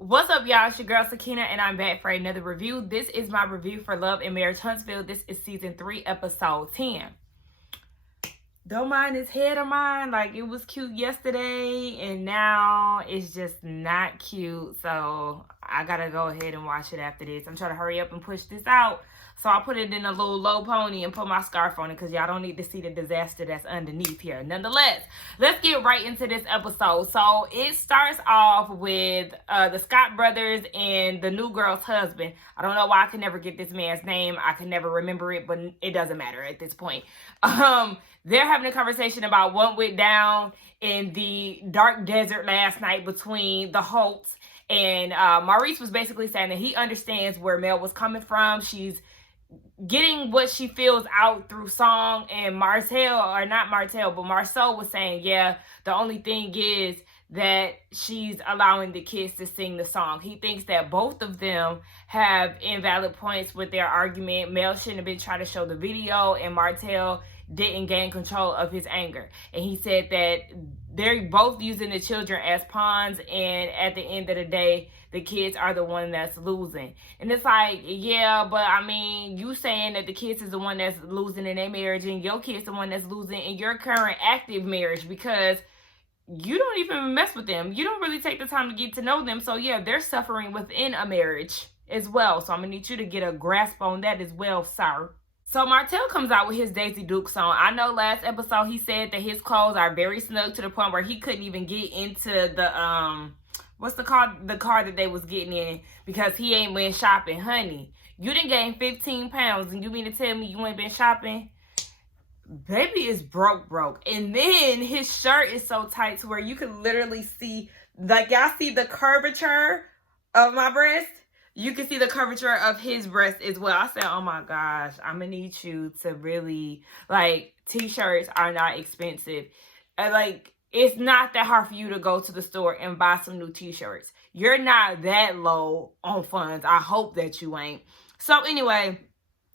What's up, y'all? It's your girl Sakina, and I'm back for another review. This is my review for Love and Marriage Huntsville. This is season 3, episode 10. Don't mind this head of mine. Like, it was cute yesterday, and now it's just not cute. So I gotta go ahead and watch it after this. I'm trying to hurry up and push this out. So I'll put it in a little low pony and put my scarf on it because y'all don't need to see the disaster that's underneath here. Nonetheless, let's get right into this episode. So it starts off with the Scott brothers and the new girl's husband. I don't know why I can never get this man's name. I can never remember it, but it doesn't matter at this point. They're having a conversation about what went down in the dark desert last night between the Holts. And Maurice was basically saying that he understands where Mel was coming from. She's getting what she feels out through song, and Martell was saying, yeah, the only thing is that she's allowing the kids to sing the song. He thinks that both of them have invalid points with their argument. Mel shouldn't have been trying to show the video, and Martell didn't gain control of his anger. And he said that they're both using the children as pawns, and at the end of the day, the kids are the one that's losing. And it's like, yeah, but I mean, you saying that the kids is the one that's losing in their marriage, and your kid's the one that's losing in your current active marriage because you don't even mess with them. You don't really take the time to get to know them. So yeah, they're suffering within a marriage as well. So I'm gonna need you to get a grasp on that as well, sir. So Martell comes out with his Daisy Duke song. I know last episode he said that his clothes are very snug to the point where he couldn't even get into the what's the car that they was getting in because he ain't went shopping. Honey, you done gained 15 pounds and you mean to tell me you ain't been shopping? Baby is broke. And then his shirt is so tight to where you can literally see, like, y'all see the curvature of my breast? You can see the curvature of his breast as well. I said, oh my gosh, I'm gonna need you to really, like, t-shirts are not expensive. Like, it's not that hard for you to go to the store and buy some new t-shirts. You're not that low on funds. I hope that you ain't. So anyway,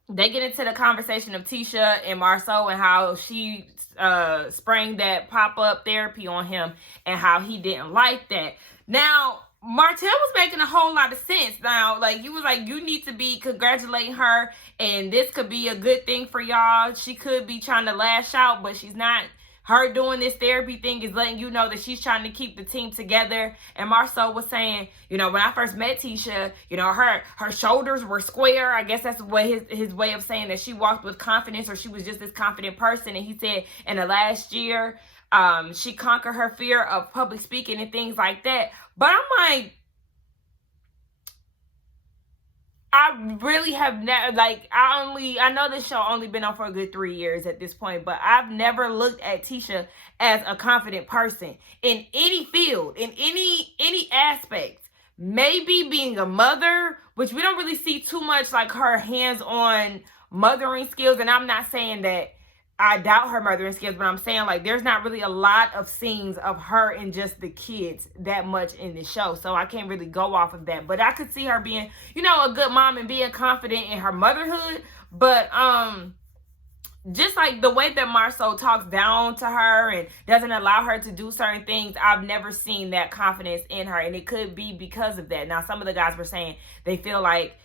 they get into the conversation of Tisha and Marceau and how she sprang that pop-up therapy on him and how he didn't like that. Now, Martell was making a whole lot of sense. Now, like, you was like, you need to be congratulating her, and this could be a good thing for y'all. She could be trying to lash out, but she's not. Her doing this therapy thing is letting you know that she's trying to keep the team together. And Marceau was saying, you know, when I first met Tisha, you know, her shoulders were square. I guess that's what his way of saying that she walked with confidence, or she was just this confident person. And he said in the last year, she conquered her fear of public speaking and things like that. But I'm like, I really have never, like, I know this show only been on for a good 3 years at this point, but I've never looked at Tisha as a confident person in any field, in any aspect. Maybe being a mother, which we don't really see too much, like, her hands-on mothering skills. And I'm not saying that I doubt her mothering skills, but I'm saying, like, there's not really a lot of scenes of her and just the kids that much in the show. So I can't really go off of that. But I could see her being, you know, a good mom and being confident in her motherhood. But just like the way that Marceau talks down to her and doesn't allow her to do certain things, I've never seen that confidence in her. And it could be because of that. Now, some of the guys were saying they feel like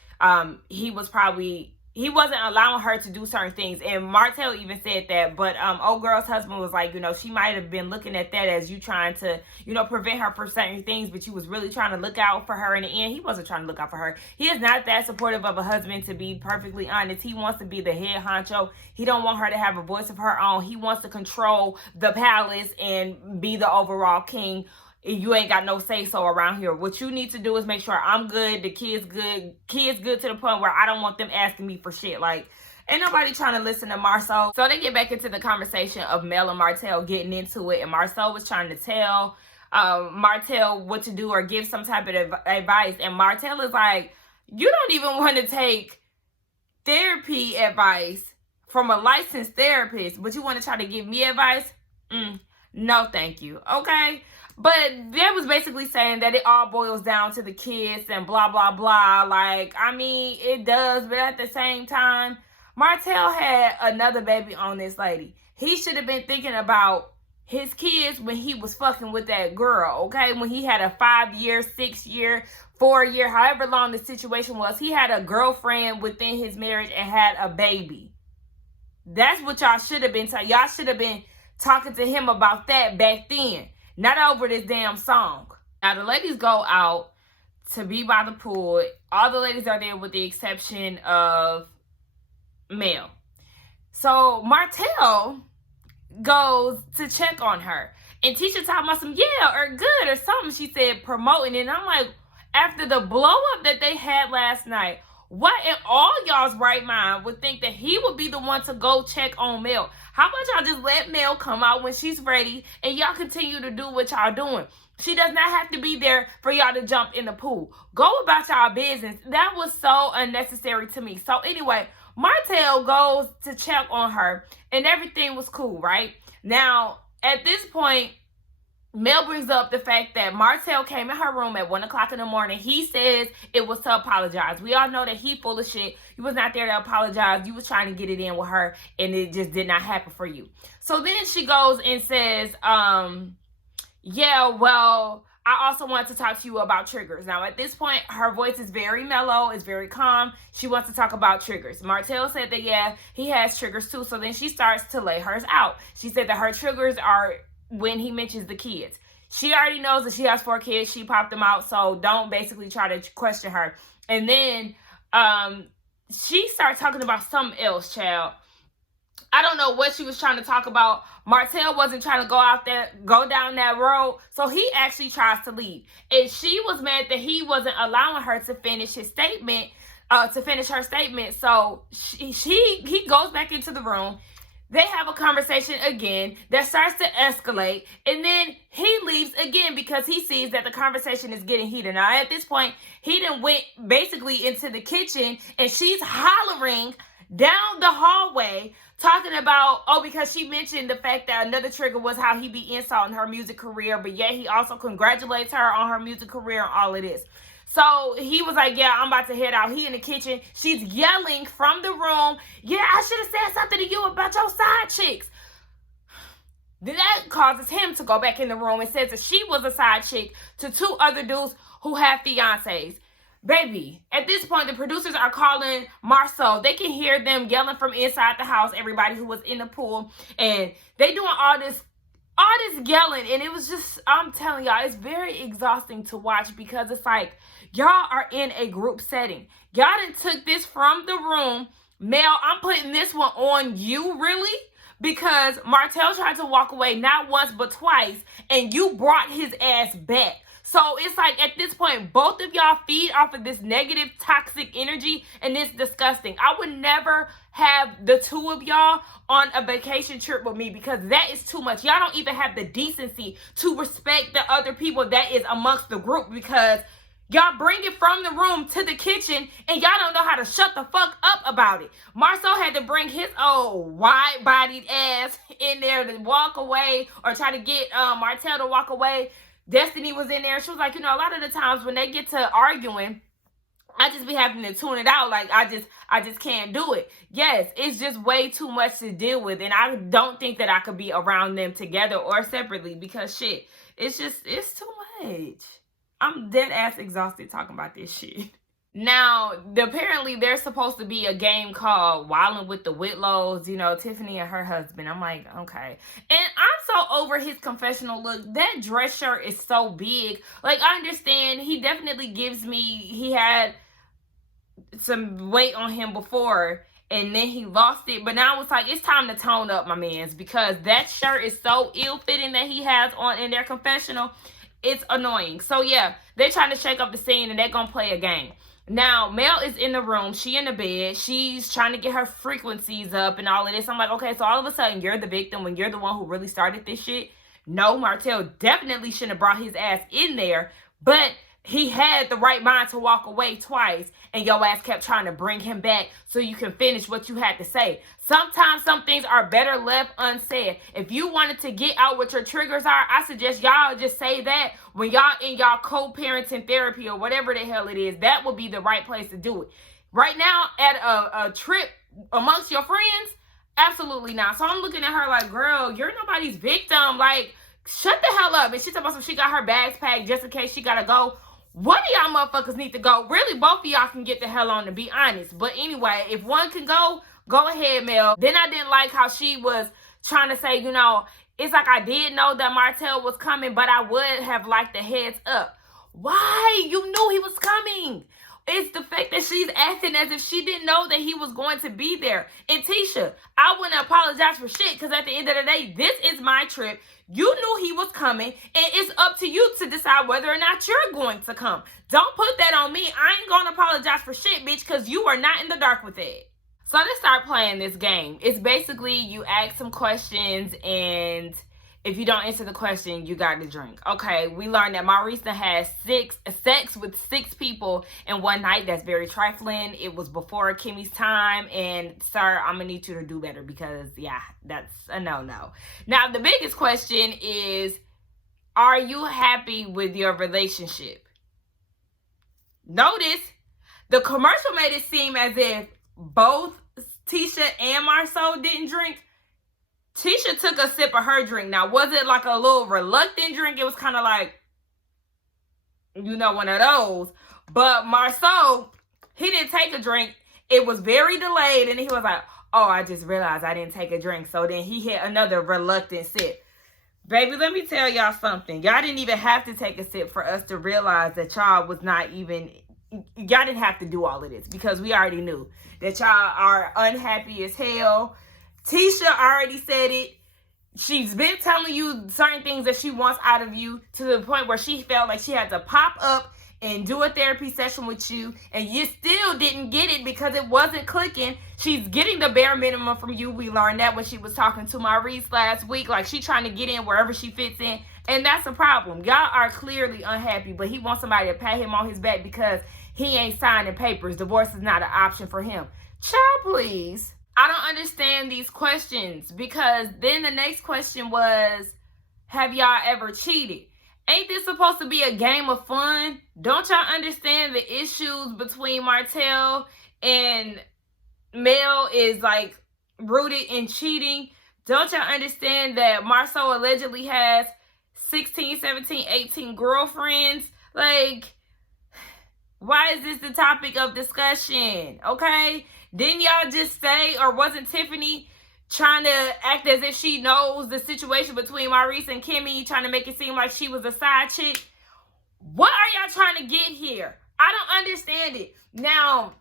he wasn't allowing her to do certain things. And Martell even said that. But old girl's husband was like, you know, she might have been looking at that as you trying to, you know, prevent her from certain things, but you was really trying to look out for her in the end. He wasn't trying to look out for her. He is not that supportive of a husband, to be perfectly honest. He wants to be the head honcho. He don't want her to have a voice of her own. He wants to control the palace and be the overall king. You ain't got no say-so around here. What you need to do is make sure I'm good, the kids good to the point where I don't want them asking me for shit. Like, ain't nobody trying to listen to Marceau. So they get back into the conversation of Mel and Martell getting into it, and Marceau was trying to tell Martell what to do or give some type of advice, and Martell is like, you don't even want to take therapy advice from a licensed therapist, but you want to try to give me advice? No, thank you. Okay? But that was basically saying that it all boils down to the kids and blah, blah, blah. Like, I mean, it does. But at the same time, Martell had another baby on this lady. He should have been thinking about his kids when he was fucking with that girl, okay? When he had a 5-year, 6-year, 4-year, however long the situation was, he had a girlfriend within his marriage and had a baby. That's what y'all should have been y'all should have been talking to him about that back then, not over this damn song. Now the ladies go out to be by the pool. All the ladies are there with the exception of Mel. So Martell goes to check on her, and Tisha talking about some or good or something. She said promoting it, and I'm like, after the blow up that they had last night, what in all y'all's right mind would think that he would be the one to go check on Mel? How about y'all just let Mel come out when she's ready and y'all continue to do what y'all doing? She does not have to be there for y'all to jump in the pool. Go about y'all business. That was so unnecessary to me. So anyway, Martell goes to check on her and everything was cool, right? Now, at this point, Mel brings up the fact that Martell came in her room at 1 o'clock in the morning. He says it was to apologize. We all know that he full of shit. He was not there to apologize. You was trying to get it in with her, and it just did not happen for you. So then she goes and says, yeah, well, I also want to talk to you about triggers. Now, at this point, her voice is very mellow. It's very calm. She wants to talk about triggers. Martell said that, yeah, he has triggers too. So then she starts to lay hers out. She said that her triggers are when he mentions the kids. She already knows that she has 4 kids. She popped them out, so don't basically try to question her. And then she started talking about something else, child. I don't know what she was trying to talk about. Martell wasn't trying to go down that road, so he actually tries to leave. And she was mad that he wasn't allowing her to finish his statement, to finish her statement. So he goes back into the room. They have a conversation again that starts to escalate, and then he leaves again because he sees that the conversation is getting heated. Now, at this point, he done went basically into the kitchen, and she's hollering down the hallway talking about, because she mentioned the fact that another trigger was how he be insulting her music career, but yet he also congratulates her on her music career and all of this. So he was like, yeah, I'm about to head out. He in the kitchen. She's yelling from the room, yeah, I should have said something to you about your side chicks. Then that causes him to go back in the room and says that she was a side chick to 2 other dudes who have fiancés. Baby, at this point, the producers are calling Marceau. They can hear them yelling from inside the house, everybody who was in the pool. And they doing all this yelling. And it was just, I'm telling y'all, it's very exhausting to watch because it's like, y'all are in a group setting. Y'all done took this from the room. Mel, I'm putting this one on you, really? Because Martell tried to walk away not once but twice, and you brought his ass back. So it's like at this point, both of y'all feed off of this negative, toxic energy, and it's disgusting. I would never have the 2 of y'all on a vacation trip with me because that is too much. Y'all don't even have the decency to respect the other people that is amongst the group because y'all bring it from the room to the kitchen and y'all don't know how to shut the fuck up about it. Marceau had to bring his old wide-bodied ass in there to walk away or try to get Martell to walk away. Destiny was in there. She was like, a lot of the times when they get to arguing, I just be having to tune it out. Like, I just can't do it. Yes, it's just way too much to deal with. And I don't think that I could be around them together or separately because shit, it's too much. I'm dead ass exhausted talking about this shit. Now, apparently there's supposed to be a game called Wildin' with the Whitlows, Tiffany and her husband. I'm like, okay. And I'm so over his confessional look. That dress shirt is so big. Like, I understand he definitely he had some weight on him before and then he lost it. But now it's like, it's time to tone up, my mans, because that shirt is so ill-fitting that he has on in their confessional. It's annoying. So yeah, they're trying to shake up the scene and they're gonna play a game. Now, Mel is in the room. She in the bed. She's trying to get her frequencies up and all of this. I'm like, okay, so all of a sudden you're the victim when you're the one who really started this shit. No, Martell definitely shouldn't have brought his ass in there, but he had the right mind to walk away twice and your ass kept trying to bring him back so you can finish what you had to say. Sometimes some things are better left unsaid. If you wanted to get out what your triggers are, I suggest y'all just say that when y'all in y'all co-parenting therapy or whatever the hell it is. That would be the right place to do it. Right now, at a trip amongst your friends, Absolutely not. So I'm looking at her like, girl, you're nobody's victim. Like, shut the hell up. And she talking about some, she got her bags packed just in case she gotta go. One of y'all motherfuckers need to go. Really, both of y'all can get the hell on, to be honest. But anyway, if one can go ahead, Mel. Then I didn't like how she was trying to say, you know, it's like I did know that Martell was coming, but I would have liked the heads up. Why? You knew he was coming. It's the fact that she's acting as if she didn't know that he was going to be there. And Tisha, I wouldn't apologize for shit, because at the end of the day, this is my trip. You knew he was coming, and it's up to you to decide whether or not you're going to come. Don't put that on me. I ain't going to apologize for shit, bitch, because you are not in the dark with it. So let's start playing this game. It's basically you ask some questions, and if you don't answer the question, you got to drink. Okay, we learned that Marisa has sex with 6 people in one night. That's very trifling. It was before Kimmy's time, and sir, I'm gonna need you to do better, because yeah, that's a no-no. Now, the biggest question is, are you happy with your relationship? Notice, the commercial made it seem as if both Tisha and Marceau didn't drink. Tisha took a sip of her drink. Now, was it like a little reluctant drink? It was kind of like, you know, one of those. But Marceau, he didn't take a drink. It was very delayed. And he was like, oh, I just realized I didn't take a drink. So then he hit another reluctant sip. Baby, let me tell y'all something. Y'all didn't even have to take a sip for us to realize that y'all was not even... Y'all didn't have to do all of this, because we already knew that y'all are unhappy as hell. Tisha already said it. She's been telling you certain things that she wants out of you, to the point where she felt like she had to pop up and do a therapy session with you, and you still didn't get it because it wasn't clicking. She's getting the bare minimum from you. We learned that when she was talking to Maurice last week. Like, she trying to get in wherever she fits in, and that's a problem. Y'all are clearly unhappy, but he wants somebody to pat him on his back because he ain't signing papers. Divorce is not an option for him. Child, please. I don't understand these questions, because then the next question was, have y'all ever cheated? Ain't this supposed to be a game of fun? Don't y'all understand the issues between Martell and Mel is like rooted in cheating? Don't y'all understand that Marceau allegedly has 16, 17, 18 girlfriends? Like, why is this the topic of discussion? Okay? Didn't y'all just say, or wasn't Tiffany trying to act as if she knows the situation between Maurice and Kimmy, trying to make it seem like she was a side chick? What are y'all trying to get here? I don't understand it. Now,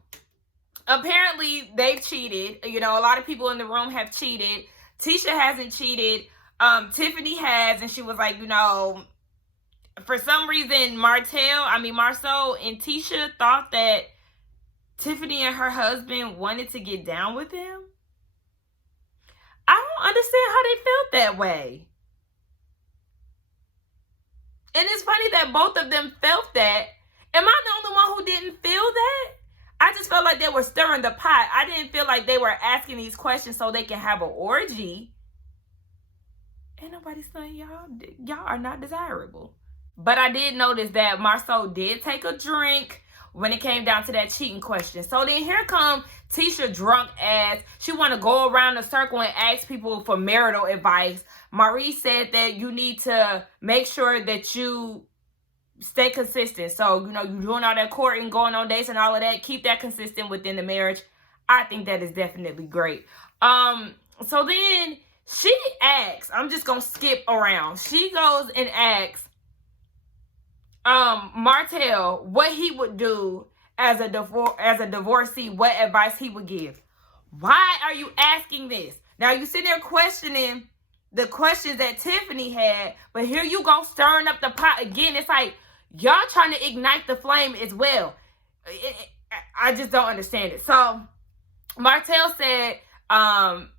apparently they've cheated. You know, a lot of people in the room have cheated. Tisha hasn't cheated. Tiffany has, and she was like, you know, for some reason, Marceau and Tisha thought that Tiffany and her husband wanted to get down with him. I don't understand how they felt that way. And it's funny that both of them felt that. Am I the only one who didn't feel that? I just felt like they were stirring the pot. I didn't feel like they were asking these questions so they can have an orgy. Ain't nobody saying y'all are not desirable. But I did notice that Marceau did take a drink when it came down to that cheating question. So then here come Tisha drunk ass. She want to go around the circle and ask people for marital advice. Maurice said that you need to make sure that you stay consistent. So, you know, you doing all that courting, going on dates and all of that. Keep that consistent within the marriage. I think that is definitely great. So then she asks, I'm just going to skip around. She goes and asks Martell what he would do as a divorcee, what advice he would give. Why are you asking this? Now you sit there questioning the questions that Tiffany had, but here you go stirring up the pot again. It's like y'all trying to ignite the flame as well. I just don't understand it. So Martell said,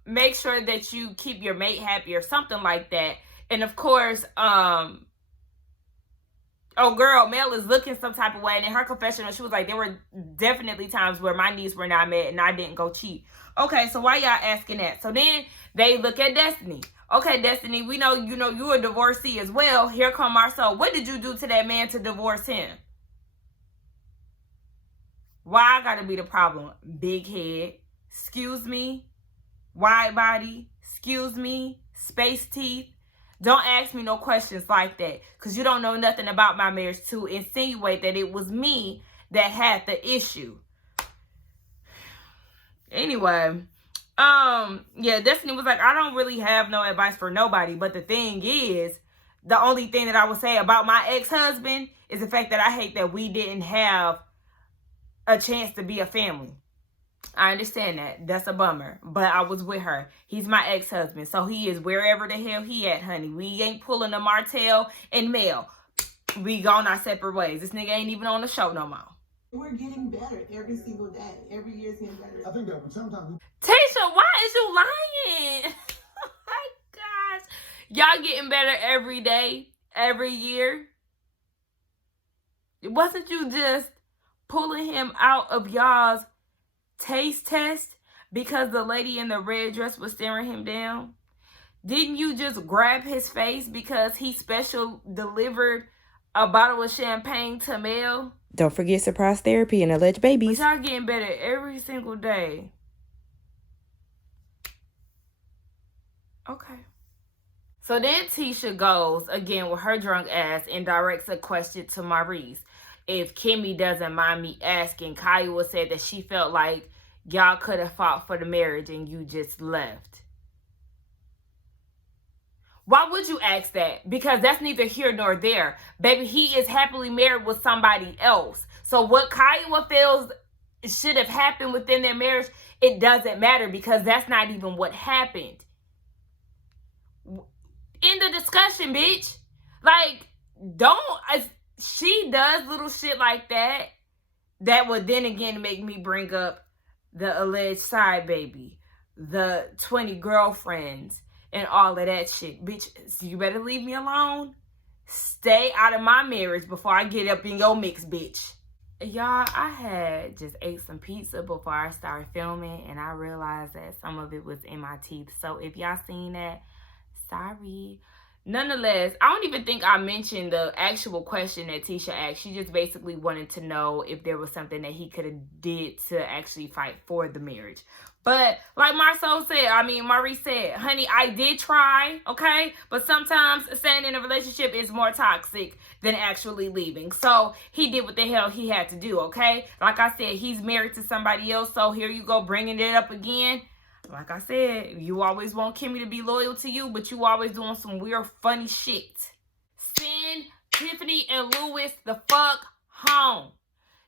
make sure that you keep your mate happy or something like that. And of course, oh girl, Mel is looking some type of way. And in her confessional, she was like, there were definitely times where my needs were not met and I didn't go cheat. Okay, so why y'all asking that? So then they look at Destiny. Okay, Destiny, we know, you're a divorcee as well. Here come Marceau. What did you do to that man to divorce him? Why I gotta be the problem? Big head. Excuse me? wide body, excuse me, space teeth. Don't ask me no questions like that, because you don't know nothing about my marriage to insinuate that it was me that had the issue. Anyway, yeah, Destiny was like, I don't really have no advice for nobody, but the thing is, the only thing that I would say about my ex-husband is the fact that I hate that we didn't have a chance to be a family. I understand that. That's a bummer. But I was with her. He's my ex-husband. So he is wherever the hell he at, honey. We ain't pulling a Martell and Mel. We gone our separate ways. This nigga ain't even on the show no more. We're getting better every single day. Every year is getting better. I think that sometimes... Tisha, why is you lying? Oh my gosh. Y'all getting better every day, every year. Wasn't you just pulling him out of y'all's taste test because the lady in the red dress was staring him down? Didn't you just grab his face because he special delivered a bottle of champagne to Mel? Don't forget surprise therapy and alleged babies. But y'all getting better every single day. Okay. So then Tisha goes again with her drunk ass and directs a question to Maurice. If Kimmy doesn't mind me asking, Kiowa said that she felt like y'all could have fought for the marriage and you just left. Why would you ask that? Because that's neither here nor there. Baby, he is happily married with somebody else. So what Kiowa feels should have happened within their marriage, it doesn't matter, because that's not even what happened. End of discussion, bitch. Like, she does little shit like that, that would then again make me bring up the alleged side baby, the 20 girlfriends, and all of that shit. Bitch, so you better leave me alone. Stay out of my marriage before I get up in your mix, bitch. Y'all, I had just ate some pizza before I started filming, and I realized that some of it was in my teeth. So if y'all seen that, sorry. Nonetheless, I don't even think I mentioned the actual question that Tisha asked. She just basically wanted to know if there was something that he could have did to actually fight for the marriage. But like Maurice said, honey, I did try, okay? But sometimes staying in a relationship is more toxic than actually leaving. So he did what the hell he had to do, okay? Like I said, he's married to somebody else, so here you go bringing it up again. Like I said, you always want Kimmy to be loyal to you, but you always doing some weird, funny shit. Send Tiffany and Louis the fuck home.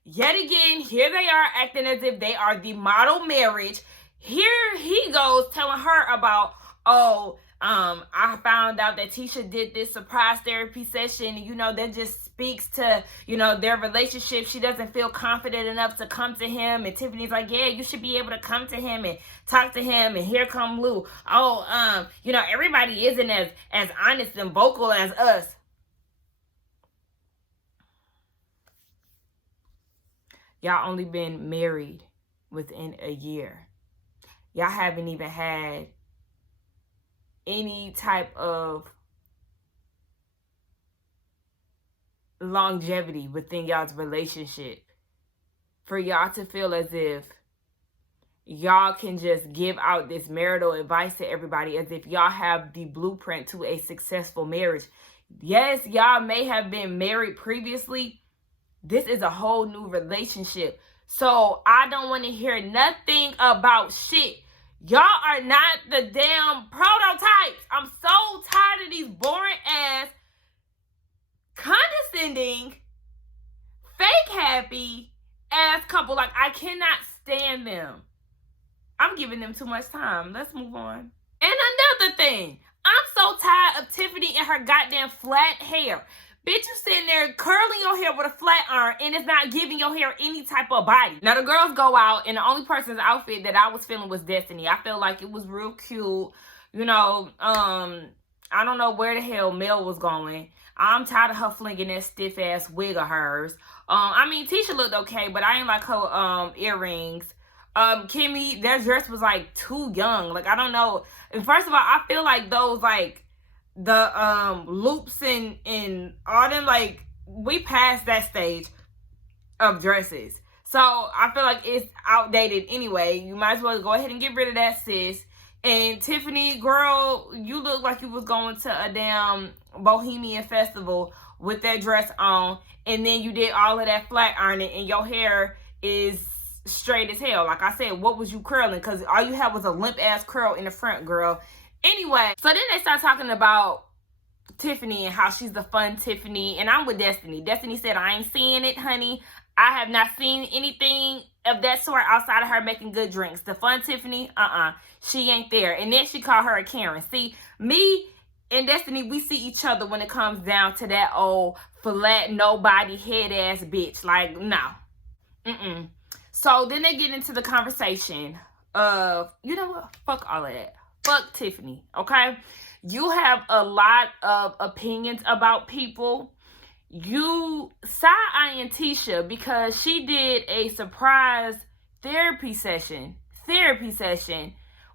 Yet again, here they are acting as if they are the model marriage. Here he goes telling her about, I found out that Tisha did this surprise therapy session. You know, that just speaks to, you know, their relationship. She doesn't feel confident enough to come to him. And Tiffany's like, yeah, you should be able to come to him and talk to him. And here come Lou. You know, everybody isn't as honest and vocal as us. Y'all only been married within a year. Y'all haven't even had any type of longevity within y'all's relationship for y'all to feel as if y'all can just give out this marital advice to everybody as if y'all have the blueprint to a successful marriage. Yes, y'all may have been married previously. This is a whole new relationship. So I don't want to hear nothing about shit. Y'all are not the damn prototypes. I'm so tired of these boring ass, condescending, fake happy ass couple. Like, I cannot stand them. I'm giving them too much time. Let's move on. And another thing, I'm so tired of Tiffany and her goddamn flat hair. Bitch, you sitting there curling your hair with a flat iron and it's not giving your hair any type of body. Now, the girls go out and the only person's outfit that I was feeling was Destiny. I felt like it was real cute. You know, I don't know where the hell Mel was going. I'm tired of her flinging that stiff-ass wig of hers. I mean, Tisha looked okay, but I ain't like her earrings. Kimmy, their dress was like too young. Like, I don't know. And first of all, I feel like those like the loops in autumn, like, we passed that stage of dresses. So I feel like it's outdated anyway. You might as well go ahead and get rid of that, sis. And Tiffany, girl, you look like you was going to a damn bohemian festival with that dress on, and then you did all of that flat ironing, and your hair is straight as hell. Like I said, what was you curling? Because all you had was a limp ass curl in the front, girl. Anyway, so then they start talking about Tiffany and how she's the fun Tiffany, and I'm with Destiny. Destiny said, I ain't seeing it, honey. I have not seen anything of that sort outside of her making good drinks. The fun Tiffany, she ain't there. And then she called her a Karen. See, me and Destiny, we see each other when it comes down to that old flat, nobody, head ass bitch. Like, no. So then they get into the conversation of, you know what? Fuck all of that. Fuck Tiffany, okay? You have a lot of opinions about people. You side-eyeing Tisha because she did a surprise therapy session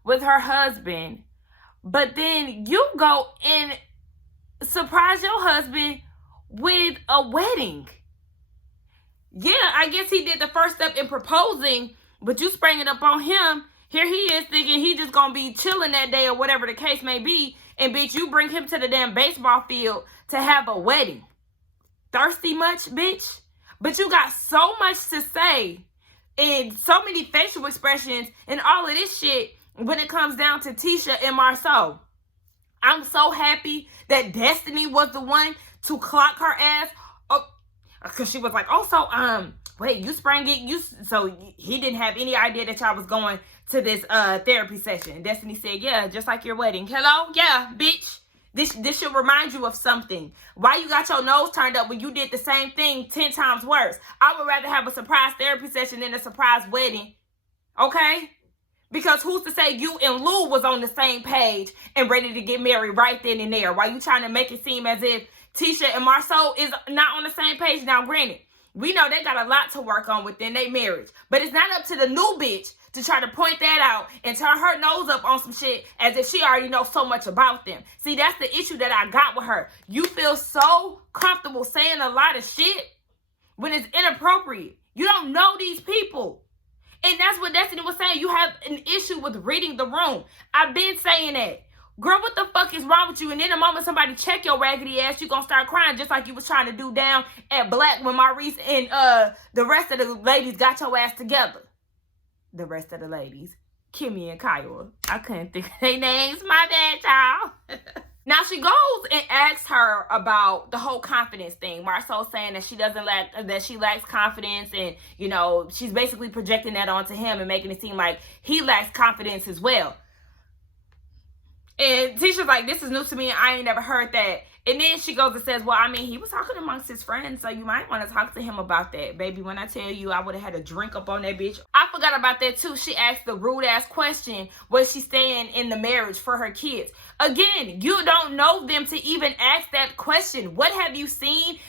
with her husband. But then you go and surprise your husband with a wedding. Yeah, I guess he did the first step in proposing, but you sprang it up on him. Here he is thinking he just gonna be chilling that day or whatever the case may be. And bitch, you bring him to the damn baseball field to have a wedding. Thirsty much, bitch? But you got so much to say and so many facial expressions and all of this shit when it comes down to Tisha and Marcel. I'm so happy that Destiny was the one to clock her ass up, because she was like, oh, so wait, you sprang it, so he didn't have any idea that y'all was going to this therapy session. Destiny said, yeah, just like your wedding. Hello? Yeah, bitch. This should remind you of something. Why you got your nose turned up when you did the same thing 10 times worse? I would rather have a surprise therapy session than a surprise wedding. Okay? Because who's to say you and Lou was on the same page and ready to get married right then and there? Why you trying to make it seem as if Tisha and Marceau is not on the same page? Now, granted, we know they got a lot to work on within their marriage. But it's not up to the new bitch to try to point that out and turn her nose up on some shit as if she already knows so much about them. See, that's the issue that I got with her. You feel so comfortable saying a lot of shit when it's inappropriate. You don't know these people. And that's what Destiny was saying. You have an issue with reading the room. I've been saying that. Girl, what the fuck is wrong with you? And then the moment somebody check your raggedy ass, you gonna start crying just like you was trying to do down at Black when Maurice and the rest of the ladies got your ass together. The rest of the ladies. Kimmy and Kyle. I couldn't think of their names. My bad, y'all. Now she goes and asks her about the whole confidence thing. Marceau's saying that she lacks confidence, and you know, she's basically projecting that onto him and making it seem like he lacks confidence as well. And Tisha's like, this is new to me, and I ain't never heard that. And then she goes and says, well, I mean, he was talking amongst his friends, so you might want to talk to him about that. Baby, when I tell you I would have had a drink up on that bitch. I forgot about that too. She asked the rude ass question, was she staying in the marriage for her kids? Again, you don't know them to even ask that question. What have you seen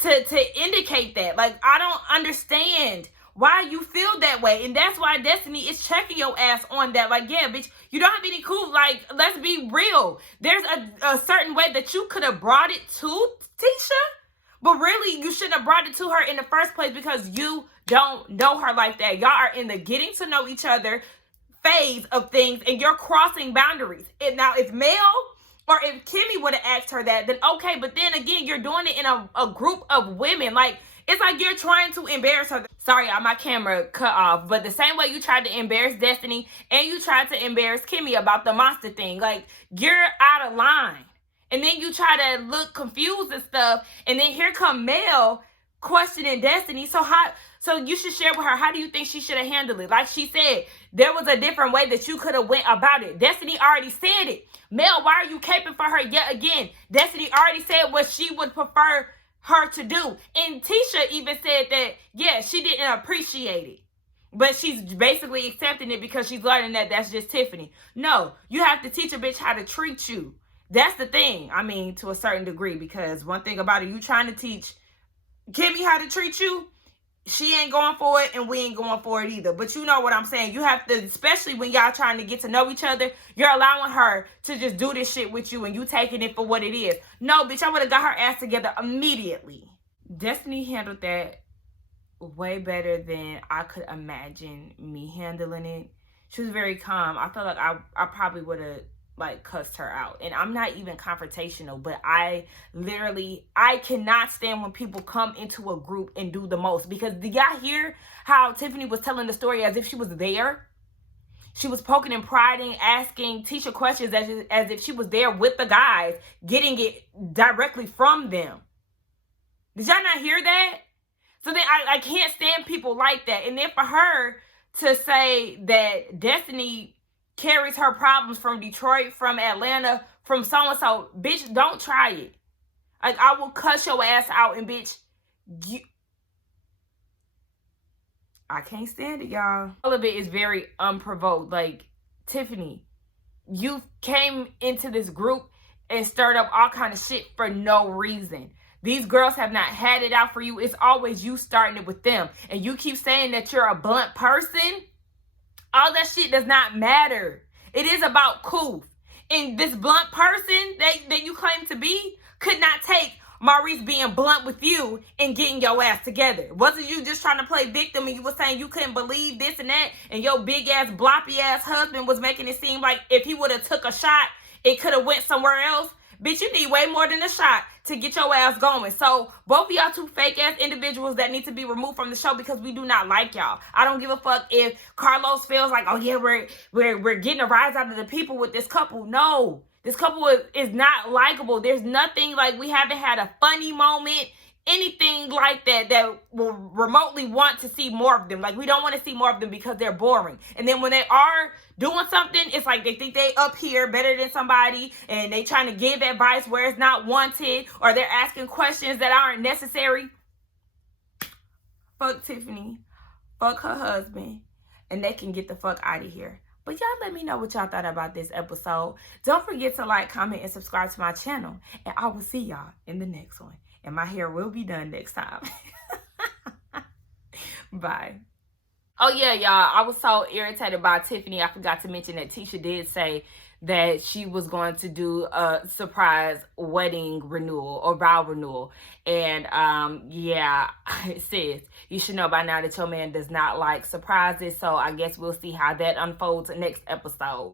to indicate that? Like, I don't understand why you feel that way. And that's why Destiny is checking your ass on that. Like, yeah, bitch, you don't have any cool. Like, let's be real. There's a certain way that you could have brought it to Tisha, but really you shouldn't have brought it to her in the first place because you don't know her like that. Y'all are in the getting to know each other phase of things, and you're crossing boundaries. And now if Mel or if Kimmy would have asked her that, then okay. But then again, you're doing it in a group of women. Like, it's like you're trying to embarrass her. Sorry, my camera cut off. But the same way you tried to embarrass Destiny and you tried to embarrass Kimmy about the monster thing. Like, you're out of line. And then you try to look confused and stuff. And then here come Mel questioning Destiny. So you should share with her, how do you think she should have handled it? Like she said, there was a different way that you could have went about it. Destiny already said it. Mel, why are you caping for her yet again? Destiny already said what she would prefer her to do. And Tisha even said that, yeah, she didn't appreciate it, but she's basically accepting it because she's learning that that's just Tiffany. No, you have to teach a bitch how to treat you. That's the thing. I mean, to a certain degree, because one thing about it, you trying to teach Kimmy how to treat you, she ain't going for it, and we ain't going for it either. But you know what I'm saying. You have to, especially when y'all trying to get to know each other, you're allowing her to just do this shit with you, and you taking it for what it is. No, bitch, I would have got her ass together immediately. Destiny handled that way better than I could imagine me handling it. She was very calm. I feel like I probably would have like cussed her out. And I'm not even confrontational, but I cannot stand when people come into a group and do the most. Because did y'all hear how Tiffany was telling the story as if she was there? She was poking and prying, asking Tisha questions as if she was there with the guys, getting it directly from them. Did y'all not hear that? So then I can't stand people like that. And then for her to say that Destiny carries her problems from Detroit, from Atlanta, from so-and-so, bitch, don't try it. Like, I will cuss your ass out, and bitch, I can't stand it, y'all. All of it is very unprovoked. Like, Tiffany, you came into this group and stirred up all kind of shit for no reason. These girls have not had it out for you. It's always you starting it with them. And you keep saying that you're a blunt person. All that shit does not matter. It is about Koof. And this blunt person that you claim to be could not take Maurice being blunt with you and getting your ass together. Wasn't you just trying to play victim and you were saying you couldn't believe this and that, and your big ass bloppy ass husband was making it seem like if he would have took a shot, it could have went somewhere else? Bitch, you need way more than a shot to get your ass going. So both of y'all two fake ass individuals that need to be removed from the show because we do not like y'all. I don't give a fuck if Carlos feels like, oh yeah, we're getting a rise out of the people with this couple. No, this couple is not likable. There's nothing, like, we haven't had a funny moment, anything like that will remotely want to see more of them. Like, we don't want to see more of them because they're boring. And then when they are doing something, it's like they think they up here better than somebody, and they trying to give advice where it's not wanted, or they're asking questions that aren't necessary. Fuck Tiffany, fuck her husband, and they can get the fuck out of here. But y'all let me know what y'all thought about this episode. Don't forget to like, comment, and subscribe to my channel, and I will see y'all in the next one. And my hair will be done next time. Bye. Oh, yeah, y'all. I was so irritated by Tiffany. I forgot to mention that Tisha did say that she was going to do a surprise wedding renewal or vow renewal. And, yeah, sis, you should know by now that your man does not like surprises. So I guess we'll see how that unfolds next episode.